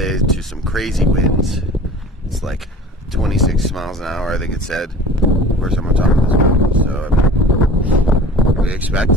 today to some crazy winds. It's like 26 miles an hour, I think it said. Of course, I'm on top of this mountain, so we expect.